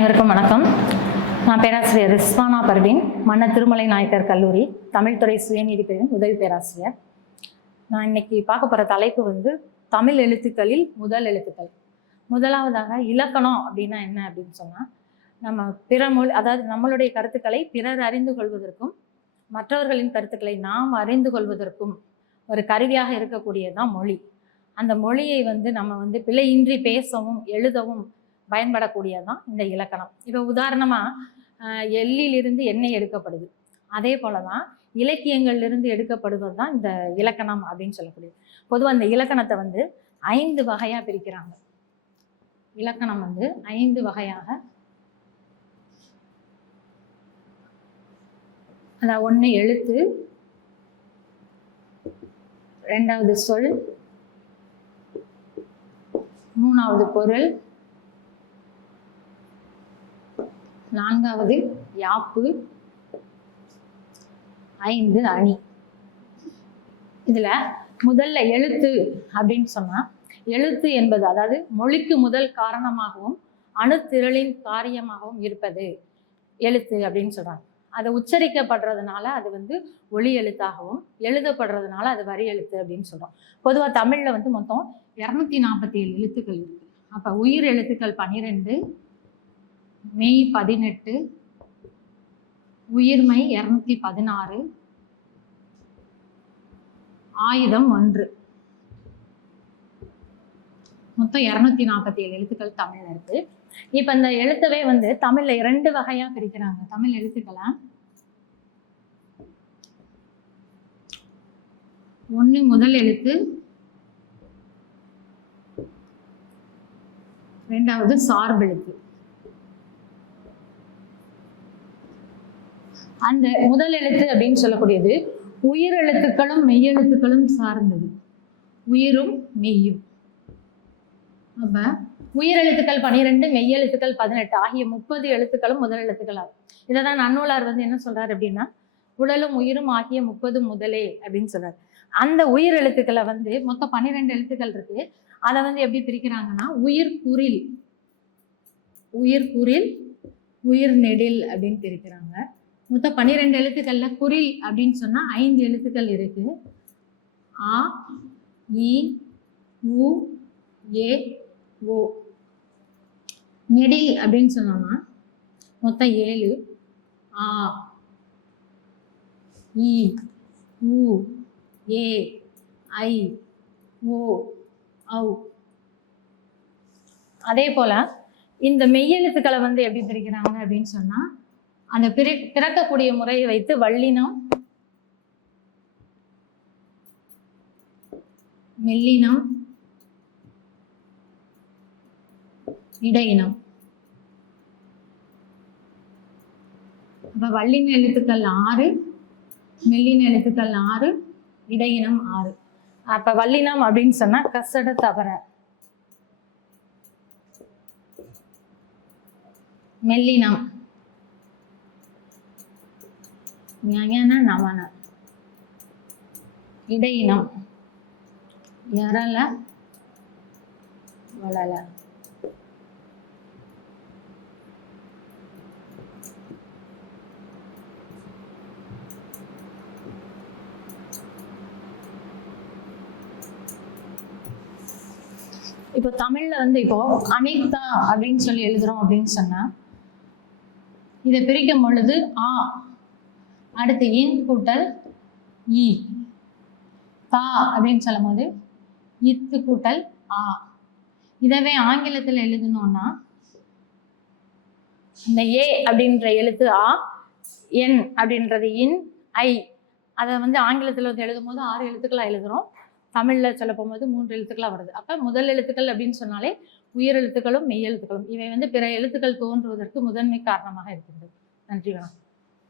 நான் பேராசிரியர் ரிஸ்வானா பர்வீன் மன்ன திருமலை நாயக்கர் கல்லூரி தமிழ்துறை சுயநீதி பிரிவின் உதவி பேராசிரியர். நான் இன்னைக்கு பார்க்க போகிற தலைப்பு வந்து தமிழ் எழுத்துக்களில் முதல் எழுத்துக்கள். முதலாவதாக இலக்கணம் அப்படின்னா என்ன அப்படின்னு சொன்னால் நம்ம பிற மொழி அதாவது நம்மளுடைய கருத்துக்களை பிறர் அறிந்து கொள்வதற்கும் மற்றவர்களின் கருத்துக்களை நாம் அறிந்து கொள்வதற்கும் ஒரு கருவியாக இருக்கக்கூடியதுதான் மொழி. அந்த மொழியை வந்து நம்ம வந்து பிழையின்றி பேசவும் எழுதவும் பயன்படக்கூடியதான் இந்த இலக்கணம். இப்போ உதாரணமாக எள்ளிலிருந்து எண்ணெய் எடுக்கப்படுது. அதே போல தான் இலக்கியங்கள்லிருந்து எடுக்கப்படுவது தான் இந்த இலக்கணம் அப்படின்னு சொல்லக்கூடியது. பொதுவாக இந்த இலக்கணத்தை வந்து ஐந்து வகையாக பிரிக்கிறாங்க. இலக்கணம் வந்து ஐந்து வகையாக அதான் ஒன்று எழுத்து ரெண்டாவது சொல் மூணாவது பொருள் நான்காவது யாப்பு. ஐந்து அணி. இதுல முதல்ல எழுத்து அப்படின்னு சொன்னா எழுத்து என்பது அதாவது மொழிக்கு முதல் காரணமாகவும் அணுத்திரளின் காரியமாகவும் இருப்பது. எழுத்து அப்படின்னு சொல்றாங்க. அதை உச்சரிக்கப்படுறதுனால அது வந்து ஒளி எழுத்தாகவும் எழுதப்படுறதுனால அது வரி எழுத்து அப்படின்னு சொல்றோம். பொதுவாக தமிழ்ல வந்து மொத்தம் இரநூத்தி நாற்பத்தி ஏழு எழுத்துக்கள் இருக்கு. அப்ப உயிர் எழுத்துக்கள் பன்னிரெண்டு மே பதினெட்டு உயிர்மை இரநூத்தி பதினாறு ஆயுதம் ஒன்று. மொத்தம் இரநூத்தி நாற்பத்தி ஏழு எழுத்துக்கள் தமிழ்ல இருக்கு. இப்ப இந்த எழுத்தவே வந்து தமிழ்ல இரண்டு வகையா பிரிக்கிறாங்க. தமிழ் எழுத்துக்களை ஒண்ணு முதல் எழுத்து ரெண்டாவது சார்பெழுத்து. அந்த முதல் எழுத்து அப்படின்னு சொல்லக்கூடியது உயிர் எழுத்துக்களும் மெய்யெழுத்துக்களும் சார்ந்தது. உயிரும் மெய்யும். அப்ப உயிர் எழுத்துக்கள் பனிரெண்டு மெய்யெழுத்துக்கள் பதினெட்டு ஆகிய முப்பது எழுத்துக்களும் முதல் எழுத்துக்கள் ஆகும் இதை தான் நன்னூலார் வந்து என்ன சொல்றாரு அப்படின்னா உடலும் உயிரும் ஆகிய முப்பது முதலே அப்படின்னு சொல்றாரு. அந்த உயிர் எழுத்துக்களை வந்து மொத்தம் பன்னிரெண்டு எழுத்துக்கள் இருக்கு. அதை வந்து எப்படி பிரிக்கிறாங்கன்னா உயிர் குரில் உயிர் குரில் உயிர் நெடில் அப்படின்னு பிரிக்கிறாங்க. மொத்தம் பன்னிரெண்டு எழுத்துக்கள்ல குறில் அப்படின்னு சொன்னா ஐந்து எழுத்துக்கள் இருக்கு. ஆ இ உ ஏ ஓ. நெடில் அப்படின்னு சொன்னோம்னா மொத்தம் ஏழு. ஆ இ உ ஏ ஐ ஓ ஔ. அதே போல இந்த மெய்யெழுத்துக்களை வந்து எப்படி பிரிக்கிறாங்க அப்படின்னு சொன்னா அந்த பிற பிறக்கக்கூடிய முறையை வைத்து வள்ளினம் மெல்லினம் இடையினம். அப்ப வள்ளின எழுத்துக்கள் ஆறு மெல்லின எழுத்துக்கள் ஆறு இடையினம் ஆறு. அப்ப வள்ளினம் அப்படின்னு சொன்னா கசட தவற. மெல்லினம். ஞன இடையினம். எரல வளல. இப்போ தமிழ்ல வந்து இப்போ அனிதா அப்படின்னு சொல்லி எழுதுறோம் அப்படின்னு சொன்னா இதை பிரிக்கும் பொழுது ஆ அடுத்து இன் கூட்டல் இ தா அப்படின்னு சொல்லும் போது இத்து கூட்டல் ஆ. இதவே ஆங்கிலத்தில் எழுதணும்னா இந்த ஏ அப்படின்ற எழுத்து ஆ என் அப்படின்றது இன் ஐ. அதை வந்து ஆங்கிலத்தில் வந்து எழுதும் போது ஆறு எழுத்துக்களாக எழுதுறோம். தமிழில் சொல்ல போகும்போது மூன்று எழுத்துக்களாக வருது. அப்போ முதல் எழுத்துக்கள் அப்படின்னு சொன்னாலே உயிர் எழுத்துக்களும் மெய் எழுத்துக்களும். இவை வந்து பிற எழுத்துக்கள் தோன்றுவதற்கு முதன்மை காரணமாக இருக்கின்றது. நன்றி வணக்கம்.